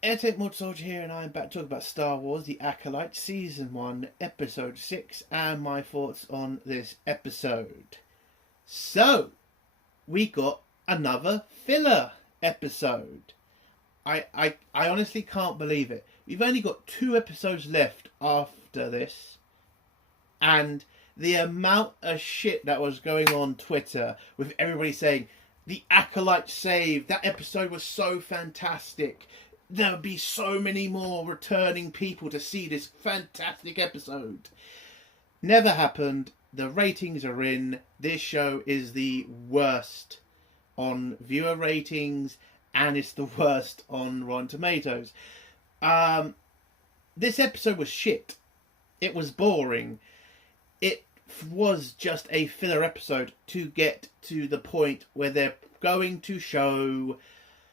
Entertainment Soldier here, and I'm back to talk about Star Wars The Acolyte Season 1, Episode 6, and my thoughts on this episode. So, we got another filler episode. I honestly can't believe it. We've only got 2 episodes left after this, and the amount of shit that was going on Twitter with everybody saying, The Acolyte saved, that episode was so fantastic. There would be so many more returning people to see this fantastic episode. Never happened. The ratings are in. This show is the worst on viewer ratings, and it's the worst on Rotten Tomatoes. This episode was shit. It was boring. It was just a filler episode to get to the point where they're going to show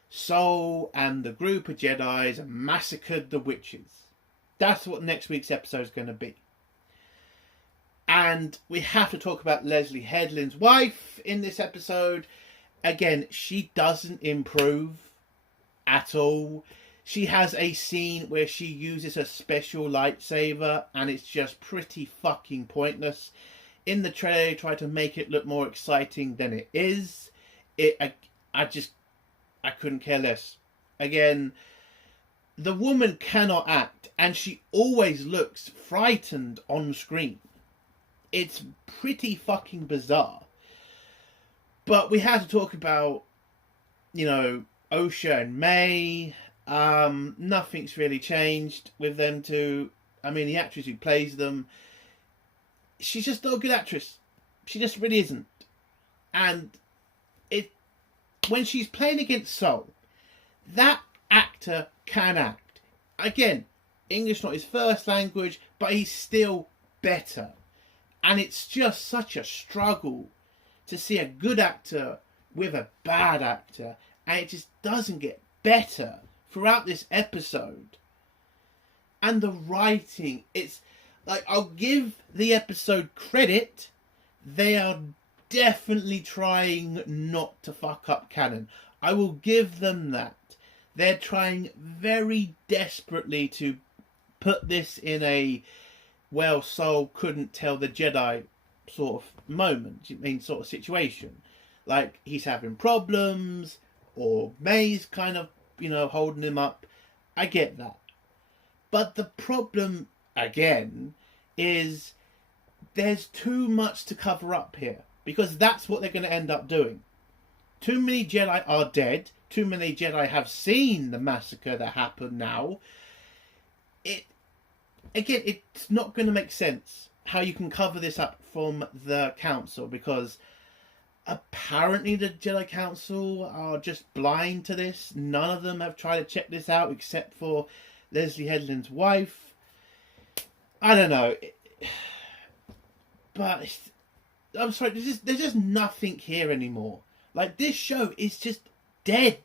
Sol and the group of Jedis massacred the witches. That's what next week's episode is going to be. And we have to talk about Leslie Headland's wife in this episode. Again, she doesn't improve at all. She has a scene where she uses a special lightsaber and it's just pretty fucking pointless. In the trailer, they try to make it look more exciting than it is. I couldn't care less. Again, the woman cannot act, and she always looks frightened on screen. It's pretty fucking bizarre. But we had to talk about, Osha and May. Nothing's really changed with them two. I mean, the actress who plays them, she's just not a good actress. She just really isn't. And when she's playing against Sol, that actor can act. Again, English not his first language, but he's still better. And it's just such a struggle to see a good actor with a bad actor, and it just doesn't get better throughout this episode. And the writing, it's like, I'll give the episode credit. They are definitely trying not to fuck up canon. I will give them that. They're trying very desperately to put this in a, well, Sol couldn't tell the Jedi sort of moment, sort of situation. Like, he's having problems, or May's kind of, holding him up. I get that. But the problem, again, is there's too much to cover up here. Because that's what they're going to end up doing. Too many Jedi are dead. Too many Jedi have seen the massacre that happened now. It's not going to make sense how you can cover this up from the Council. Because apparently the Jedi Council are just blind to this. None of them have tried to check this out except for Leslie Headland's wife. I don't know. But I'm sorry, there's just nothing here anymore. Like, this show is just dead.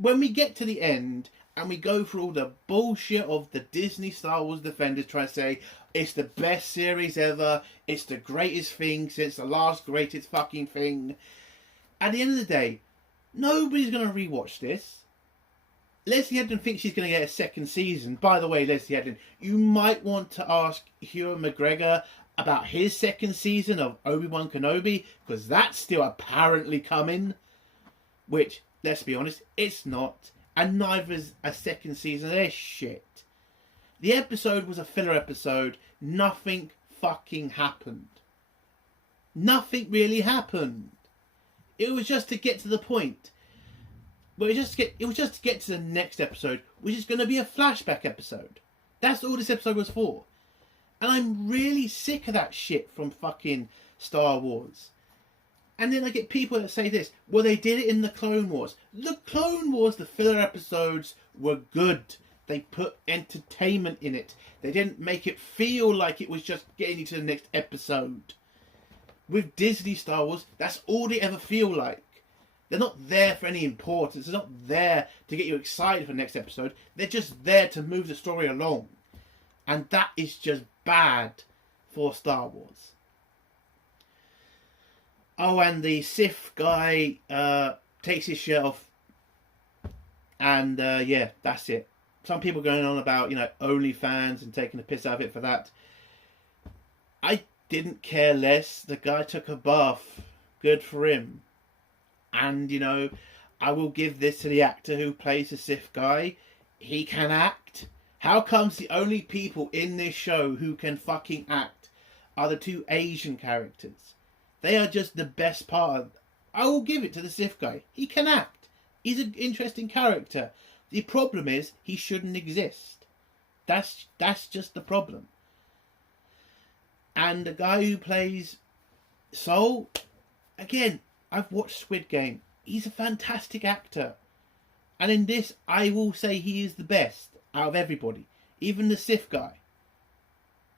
When we get to the end and we go through all the bullshit of the Disney Star Wars defenders trying to say it's the best series ever, it's the greatest thing since the last greatest fucking thing. At the end of the day, nobody's going to rewatch this. Leslie Headland thinks she's going to get a second season. By the way, Leslie Headland, you might want to ask Ewan McGregor about his second season of Obi-Wan Kenobi, because that's still apparently coming. Which, let's be honest, it's not. And neither's a second season of this shit. The episode was a filler episode. Nothing fucking happened. Nothing really happened. It was just to get to the point. But it was just to get to the next episode, which is going to be a flashback episode. That's all this episode was for. And I'm really sick of that shit from fucking Star Wars. And then I get people that say this, well, they did it in the Clone Wars. The Clone Wars, the filler episodes, were good. They put entertainment in it. They didn't make it feel like it was just getting you to the next episode. With Disney Star Wars, that's all they ever feel like. They're not there for any importance. They're not there to get you excited for the next episode. They're just there to move the story along. And that is just bad for Star Wars. Oh, and the Sith guy takes his shirt off And yeah, that's it. Some people going on about, OnlyFans and taking the piss out of it for that. I didn't care less. The guy took a bath. Good for him. And, I will give this to the actor who plays the Sith guy. He can act. How comes the only people in this show who can fucking act are the two Asian characters? They are just the best part of... I will give it to the Sith guy. He can act. He's an interesting character. The problem is he shouldn't exist. That's just the problem. And the guy who plays Soul, again, I've watched Squid Game. He's a fantastic actor. And in this, I will say he is the best out of everybody. Even the Sith guy.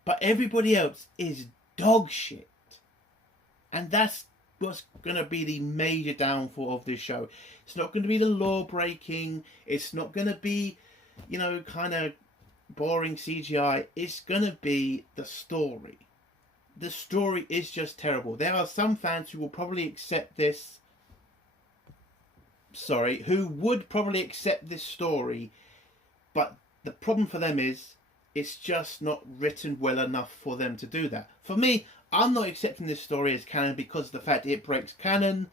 But everybody else is dog shit. And that's what's going to be the major downfall of this show. It's not going to be the law breaking. It's not going to be, kind of boring CGI. It's going to be the story. The story is just terrible. There are some fans who will probably accept this. Who would probably accept this story. But the problem for them is it's just not written well enough for them to do that. For me, I'm not accepting this story as canon because of the fact it breaks canon.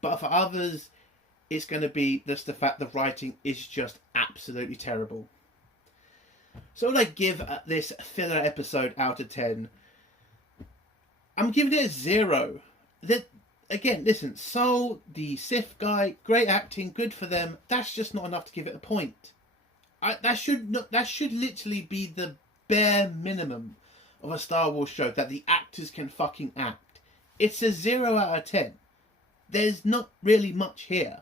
But for others, it's going to be just the fact the writing is just absolutely terrible. So would I give this filler episode out of 10? I'm giving it a 0. Again, listen, Soul, the Sith guy, great acting, good for them. That's just not enough to give it a point. That should literally be the bare minimum of a Star Wars show, that the actors can fucking act. It's a 0 out of 10. There's not really much here.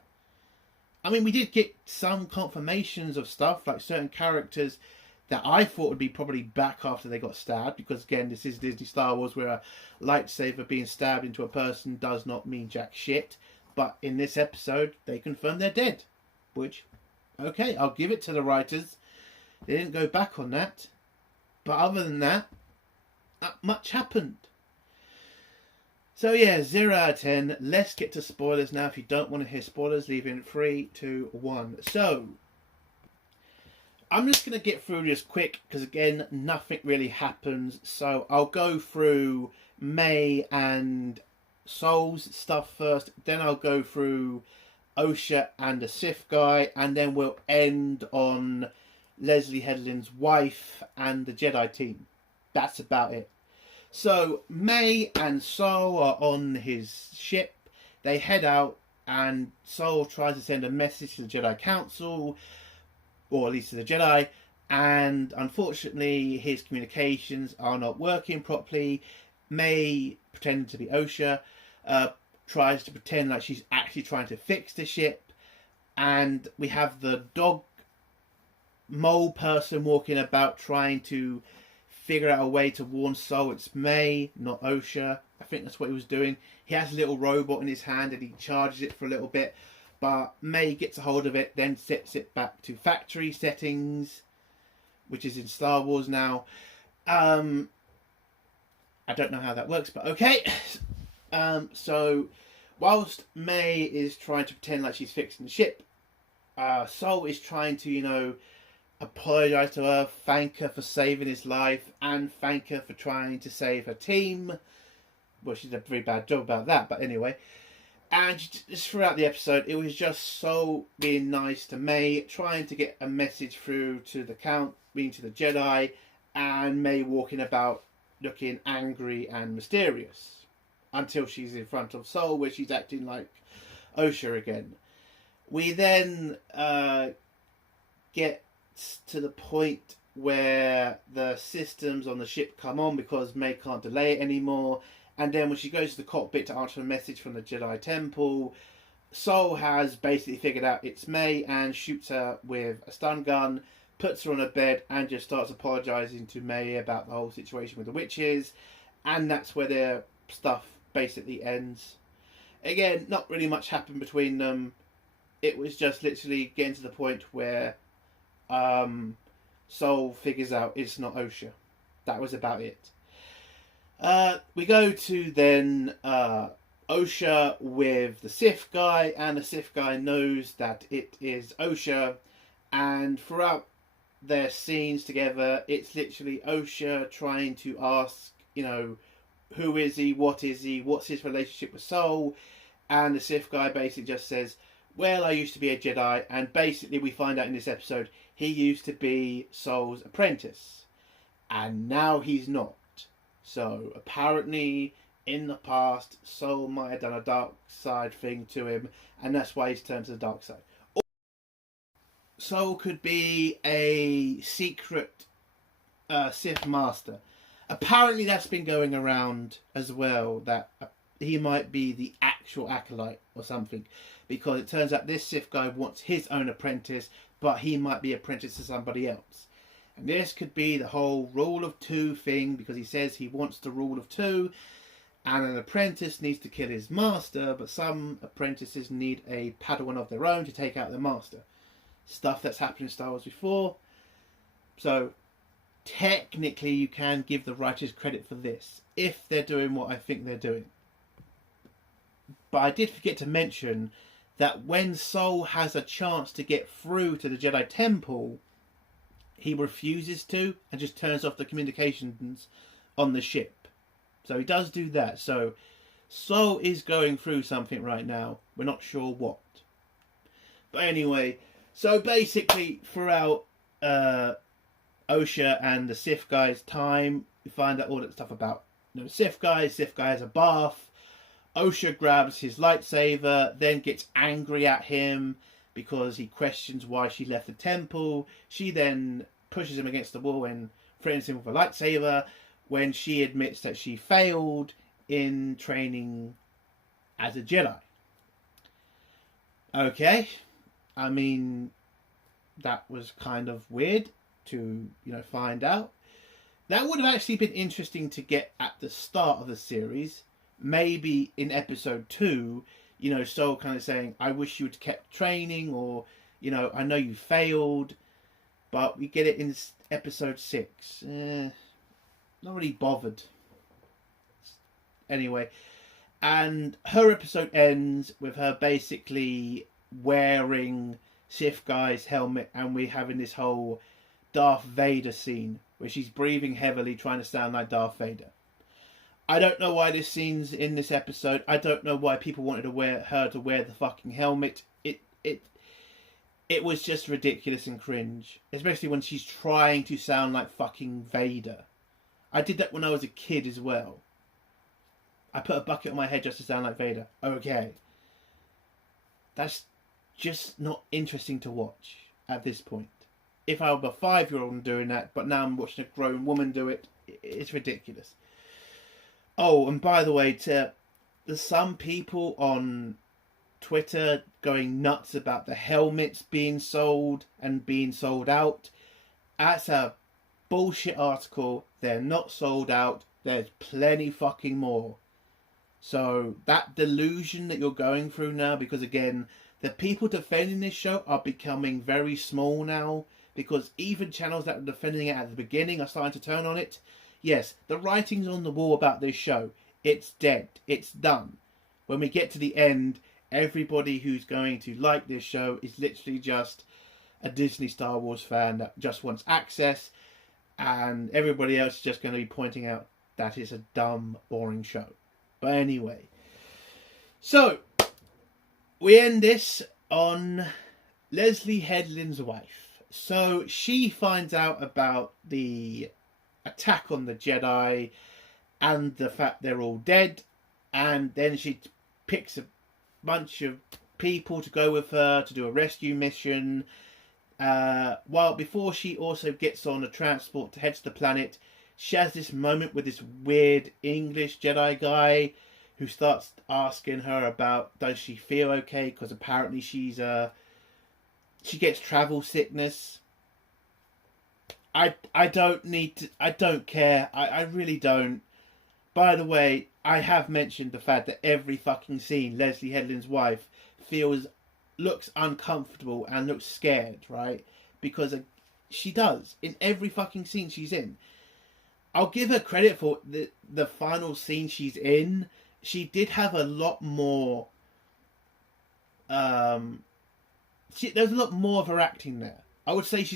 I mean, we did get some confirmations of stuff, like certain characters that I thought would be probably back after they got stabbed, because again, this is Disney Star Wars, where a lightsaber being stabbed into a person does not mean jack shit. But in this episode, they confirm they're dead. Which, okay, I'll give it to the writers. They didn't go back on that. But other than that, not much happened. So yeah, 0 out of 10. Let's get to spoilers now. If you don't want to hear spoilers, leave in 3, 2, 1. So, I'm just going to get through this quick, because again, nothing really happens. So I'll go through May and Soul's stuff first. Then I'll go through Osha and the Sith guy. And then we'll end on Leslie Headland's wife and the Jedi team. That's about it. So May and Soul are on his ship. They head out, and Soul tries to send a message to the Jedi Council, or at least to the Jedi, and unfortunately his communications are not working properly. May, pretending to be Osha, tries to pretend like she's actually trying to fix the ship, and we have the dog mole person walking about trying to figure out a way to warn Soul it's May, not Osha. I think that's what he was doing. He has a little robot in his hand and he charges it for a little bit. But May gets a hold of it, then sets it back to factory settings, which is in Star Wars now. I don't know how that works, but okay. So, whilst May is trying to pretend like she's fixing the ship, Soul is trying to, apologise to her, thank her for saving his life, and thank her for trying to save her team. Well, she did a very bad job about that, but anyway. And just throughout the episode, it was just Soul being nice to May, trying to get a message through to the Count, meaning to the Jedi, and May walking about looking angry and mysterious. Until she's in front of Soul, where she's acting like Osha again. We then get to the point where the systems on the ship come on because May can't delay it anymore. And then when she goes to the cockpit to answer a message from the Jedi Temple, Soul has basically figured out it's May and shoots her with a stun gun, puts her on a bed, and just starts apologising to May about the whole situation with the witches. And that's where their stuff basically ends. Again, not really much happened between them. It was just literally getting to the point where Soul figures out it's not Osha. That was about it. We go to then Osha with the Sith guy, and the Sith guy knows that it is Osha, and throughout their scenes together, it's literally Osha trying to ask, who is he, what's his relationship with Soul, and the Sith guy basically just says, well, I used to be a Jedi, and basically we find out in this episode, he used to be Soul's apprentice, and now he's not. So apparently, in the past, Soul might have done a dark side thing to him, and that's why he's turned to the dark side. Or Soul could be a secret Sith master. Apparently, that's been going around as well, that he might be the actual acolyte or something, because it turns out this Sith guy wants his own apprentice, but he might be apprenticed to somebody else. And this could be the whole rule of two thing, because he says he wants the rule of two, and an apprentice needs to kill his master, but some apprentices need a Padawan of their own to take out the master. Stuff that's happened in Star Wars before. So, technically you can give the writers credit for this, if they're doing what I think they're doing. But I did forget to mention that when Soul has a chance to get through to the Jedi Temple, he refuses to and just turns off the communications on the ship. So he does do that. So Soul is going through something right now. We're not sure what. But anyway, so basically throughout Osha and the Sith guy's time, we find out all that stuff about the Sith guy. Sith guy has a bath. Osha grabs his lightsaber, then gets angry at him because he questions why she left the temple. She then pushes him against the wall and threatens him with a lightsaber when she admits that she failed in training as a Jedi. Okay, I mean, that was kind of weird to, find out. That would have actually been interesting to get at the start of the series. Maybe in episode 2, Soul kind of saying, I wish you had kept training, or, I know you failed, but we get it in episode 6. Not really bothered. Anyway, and her episode ends with her basically wearing Sith guy's helmet, and we're having this whole Darth Vader scene where she's breathing heavily, trying to sound like Darth Vader. I don't know why this scene's in this episode. I don't know why people wanted her to wear the fucking helmet. It was just ridiculous and cringe, especially when she's trying to sound like fucking Vader. I did that when I was a kid as well. I put a bucket on my head just to sound like Vader. Okay. That's just not interesting to watch at this point. If I were a 5-year-old doing that, but now I'm watching a grown woman do it, it's ridiculous. Oh, and by the way, there's some people on Twitter going nuts about the helmets being sold and being sold out. That's a bullshit article. They're not sold out. There's plenty fucking more. So that delusion that you're going through now, because again, the people defending this show are becoming very small now, because even channels that were defending it at the beginning are starting to turn on it. Yes, the writing's on the wall about this show. It's dead. It's done. When we get to the end, everybody who's going to like this show is literally just a Disney Star Wars fan that just wants access, and everybody else is just going to be pointing out that it's a dumb, boring show. But anyway, so we end this on Leslie Headland's wife. So she finds out about the attack on the Jedi and the fact they're all dead, and then she picks a bunch of people to go with her to do a rescue mission, while before she also gets on a transport to head to the planet. She has this moment with this weird English Jedi guy who starts asking her about does she feel okay, because apparently she gets travel sickness. I don't care. I really don't. By the way, I have mentioned the fact that every fucking scene Leslie Headland's wife looks uncomfortable and looks scared, right? Because she does in every fucking scene she's in. I'll give her credit for the final scene she's in she did have a lot more. There's a lot more of her acting there. I would say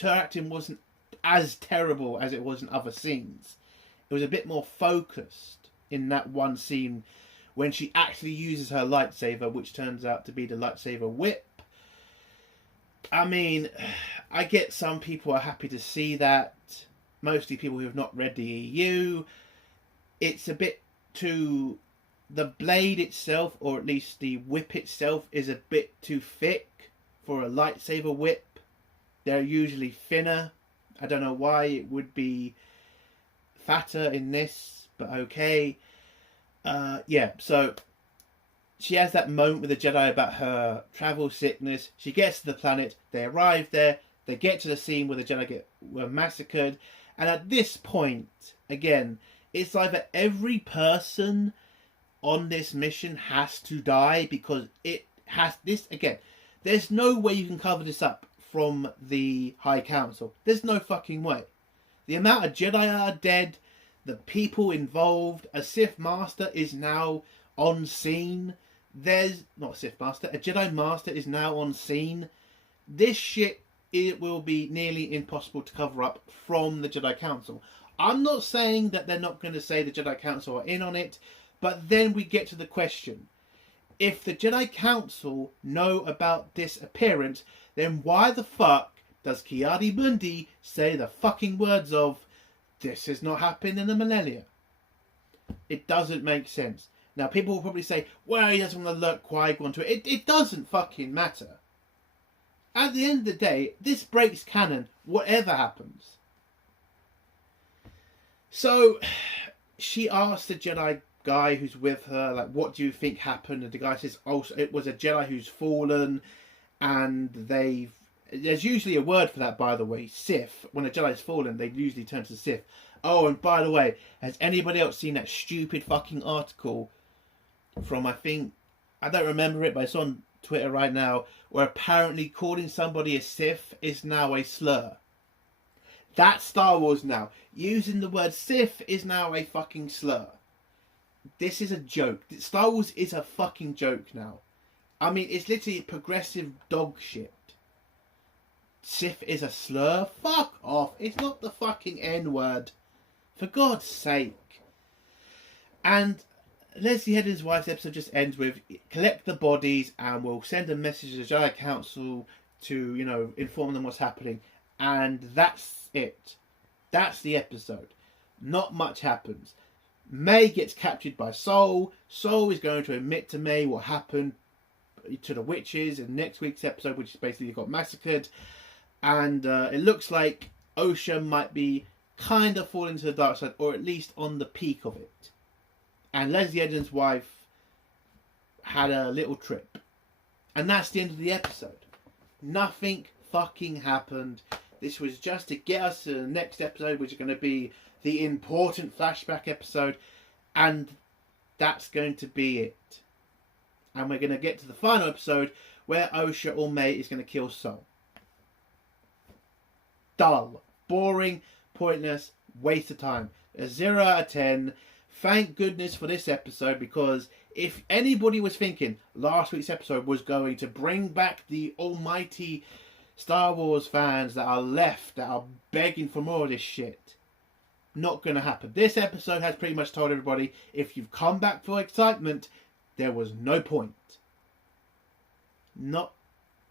her acting wasn't as terrible as it was in other scenes. It was a bit more focused in that one scene when she actually uses her lightsaber, which turns out to be the lightsaber whip. I mean, I get some people are happy to see that. Mostly people who have not read the EU. It's a bit too... The blade itself, or at least the whip itself, is a bit too thick for a lightsaber whip. They're usually thinner. I don't know why it would be fatter in this, but okay. Yeah, so she has that moment with the Jedi about her travel sickness. She gets to the planet. They arrive there. They get to the scene where the Jedi were massacred. And at this point, again, it's either every person on this mission has to die, because it has this again. There's no way you can cover this up from the High Council. There's no fucking way. The amount of Jedi are dead, the people involved, a Sith Master is now on scene. There's not a Sith Master, a Jedi Master is now on scene. This shit, it will be nearly impossible to cover up from the Jedi Council. I'm not saying that they're not going to say the Jedi Council are in on it, but then we get to the question. If the Jedi Council know about this appearance, then why the fuck does Ki-Adi-Mundi say the fucking words of, "This has not happened in a millennia"? It doesn't make sense. Now, people will probably say, well, he doesn't want to alert Qui-Gon to it. It doesn't fucking matter. At the end of the day, this breaks canon, whatever happens. So, she asked the Jedi guy who's with her, like, what do you think happened? And the guy says, oh, it was a Jedi who's fallen, and there's usually a word for that, by the way, Sith. When a Jedi's fallen, they usually turn to Sith. Oh, and by the way, has anybody else seen that stupid fucking article from, I don't remember it, but it's on Twitter right now, where apparently calling somebody a Sith is now a slur? That's Star Wars now. Using the word Sith is now a fucking slur. This is a joke. Star Wars is a fucking joke now. I mean, it's literally progressive dog shit. Sith is a slur? Fuck off. It's not the fucking N-word. For God's sake. And Leslie Headland's wife's episode just ends with, collect the bodies and we'll send a message to the Jedi Council to, inform them what's happening. And that's it. That's the episode. Not much happens. May gets captured by Sol. Sol is going to admit to May what happened to the witches in next week's episode, which is basically got massacred. And it looks like Osha might be kind of falling to the dark side, or at least on the peak of it. And Leslie Edens' wife had a little trip. And that's the end of the episode. Nothing fucking happened. This was just to get us to the next episode, which is going to be the important flashback episode. And that's going to be it. And we're going to get to the final episode where Osha or May is going to kill Sol. Dull. Boring. Pointless. Waste of time. A 0 out of 10. Thank goodness for this episode, because if anybody was thinking last week's episode was going to bring back the almighty Star Wars fans that are left, that are begging for more of this shit, not going to happen. This episode has pretty much told everybody, if you've come back for excitement, there was no point. Not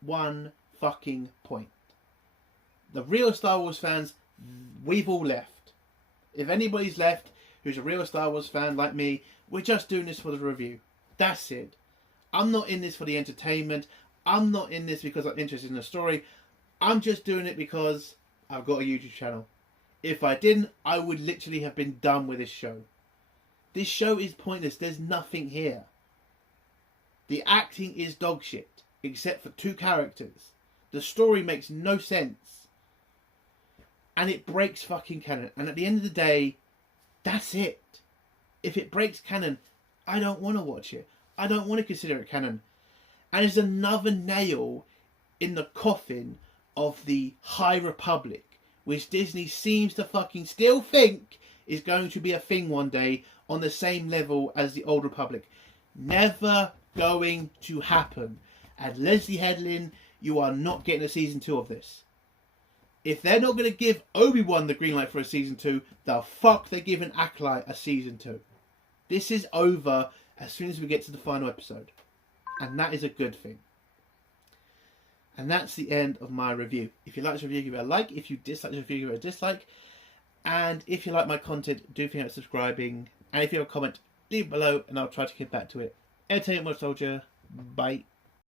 one fucking point. The real Star Wars fans, we've all left. If anybody's left who's a real Star Wars fan like me, we're just doing this for the review. That's it. I'm not in this for the entertainment. I'm not in this because I'm interested in the story. I'm just doing it because I've got a YouTube channel. If I didn't, I would literally have been done with this show. This show is pointless. There's nothing here. The acting is dog shit, except for 2 characters. The story makes no sense. And it breaks fucking canon. And at the end of the day, that's it. If it breaks canon, I don't want to watch it. I don't want to consider it canon. And it's another nail in the coffin of the High Republic, which Disney seems to fucking still think is going to be a thing one day on the same level as the Old Republic. Never going to happen. And Leslie Headland, you are not getting a season 2 of this. If they're not going to give Obi-Wan the green light for a season 2, the fuck they're giving Acolyte a season 2. This is over as soon as we get to the final episode. And that is a good thing. And that's the end of my review. If you like this review, give it a like. If you dislike this review, give it a dislike. And if you like my content, do think about subscribing. And if you have a comment, leave it below and I'll try to get back to it. Entertainment Soldier. Bye.